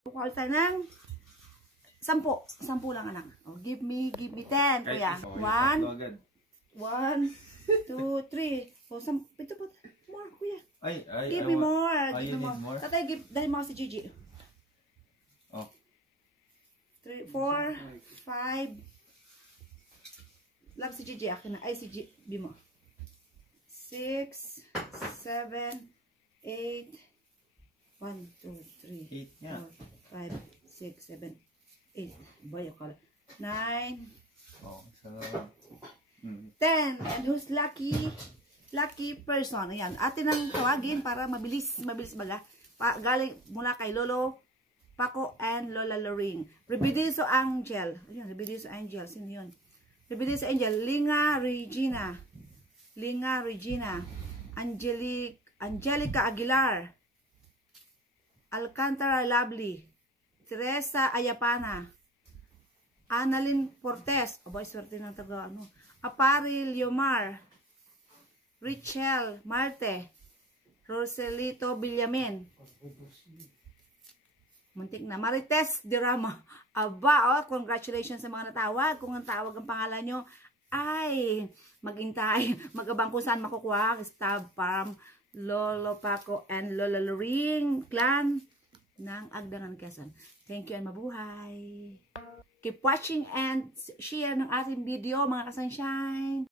Call tayo ng 10. 10 lang anak. Oh, give me 10, kuya. 1, 2, 3. Oh, ito po. More, kuya. Give me more. Give me more. Tatay, dahil mo si Gigi. Oh. 3, 4, 5. Love si Gigi. Akin na. Ay, si Gigi mo. 6, 7, 8. 1, 2, 3, 4, 5, 6, 7, 8. Boy, ako. 9. Oh, isa lang. 10. And who's lucky? Lucky person. Ayan. Atin ang tawagin para mabilis baga. Galing mula kay Lolo Paco and Lola Loring. Rebidiso Angel. Ayan, Rebidiso Angel. Sino yun? Rebidiso Angel. Linga Regina. Angelica Aguilar. Alcantara Lovely. Teresa Ayapana. Annalyn Portes. Aba, swerte ng taga ano. Apari Liomar. Richel Marte. Roselito Villamin. Muntik na. Marites Dirama. Aba, oh, congratulations sa mga natawag. Kung ang tawag ang pangalan nyo, ay, maghintay. Magabang kung saan makukuha. Stab Farm, Lolo Paco, and Lola Loring clan ng Agdangan, Quezon. Thank you and mabuhay. Keep watching and share ng ating video, mga kasunshine.